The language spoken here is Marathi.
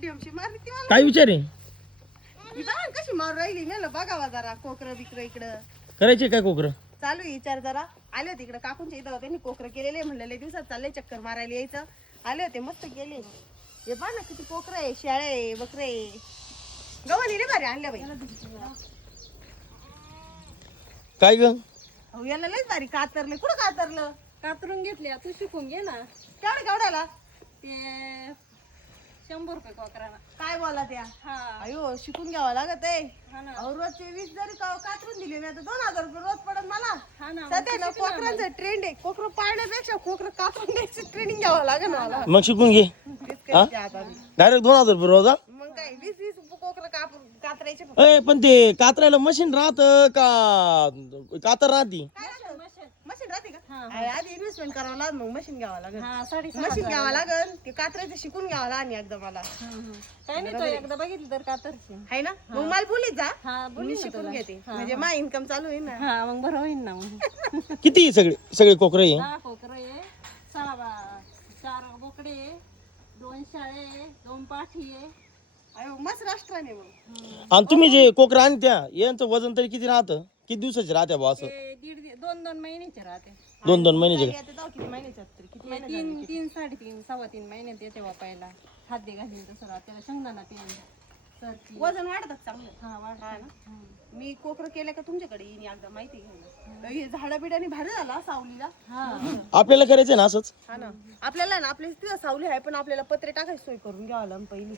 ढेमशी मारली ती मला. काय विचार आहे? ही बघा कशी मारू राहिली ना, बघावा जरा कोकरं बिकर इकडं करायचे काय कोकर? चालू आहे विचार जरा. आले होते इकडे काकूंच्या इथं, त्यांनी कोकरं केलेले, म्हणलेले दिवसात चालले चक्कर मारायला यायचं. आले होते मस्त केले. हे पहा ना किती कोकरं आहे, शेळ्या आहे, बकरे आहे. गव्हाणी रे भारी आणल्या बाई. काय ग? अहो याला लयच भारी कातरले. कुठं कातरलं? कातरून घेतली तू शिकून घे ना. केवढं केवढ्याला? ते 100 रुपये कोकराला. काय बोला त्या? हा अयो शिकून घ्यावं लागत आहे. हा ना अहो रोजचे 20 जरी कातरून दिले ना तर 2000 रुपये रोज पडत मला. हा ना सध्याला कोकरांचं ट्रेंड आहे. कोकरं पाळण्यापेक्षा कोकरं कातरून द्यायचं ट्रेनिंग घ्यावं लागेल मला. मग शिकून घे. तेच करायचे आता मी. डायरेक्ट 2000 रुपये रोज हा? मग काय 20 कोकरं कातरायचे फक्त. ए पण ते कातरायला मशीन राहत का कातर राहती? काय राहतं? मशीन. मशीन राहते का? हा, अरे, आधी इन्व्हेस्टमेंट करावं लागेल, मग मशीन घ्यावं लागेल. हा 6,500. मशीन घ्यावं लागेल, ते कातरायचं शिकून घ्यावं लागेल एकदा मला. काय नाही तो एकदा बघितलं तर कातरची. आहे ना? मग मला बोलीत जा, हा बोल मी शिकून घेते. म्हणजे मा इन्कम चालू आहे ना. हा मग बरं होईल ना मग. किती सगळे कोकर आहे? 10 कोकर आहे, 4 बोकडे आहे, 2 शाळे आहे, 2 पाठी आहे. अयो मस्त राष्ट्राने मग. आणि तुम्ही जे कोकर आणत्या यांचं वजन तरी किती राहतं? किती दिवसाचे राहत्या बा असं? ते 2-2 महिन्याचे राहते. 2-2 महिन्याचे का? आता जाऊ किती महिन्याच्या आत तरी, किती हे महिने 3, 3, 3.5, 3.25 महिन्यात येते वापायला. खाद्य घालीन तसं राहते. त्याला शेंगदाणा तीन सरची. वजन वाढतात चांगलं. हा वाढ हा ना. मी कोकरं केलं का तुमच्याकडे येईन एकदा, माहिती घ्यायला. हे झाडा बिडाने भारी झाला सावलीला. हा आपल्याला करायचंय ना असंच? हा ना. आपल्याला ना आपल्या तिथं सावली आहे, पण आपल्याला पत्रे टाकायची सोय करून घ्यावं लागेल पहिली.